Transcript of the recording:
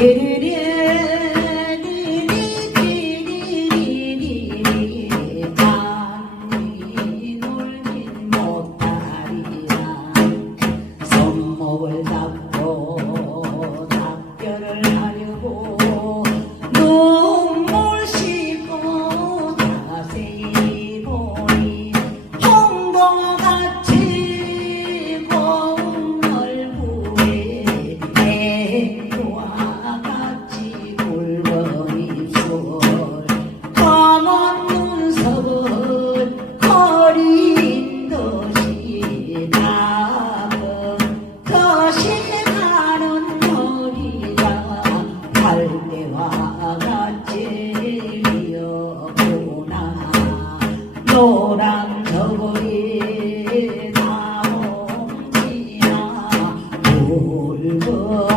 Hold up. 노란 저고이 나오지나 울고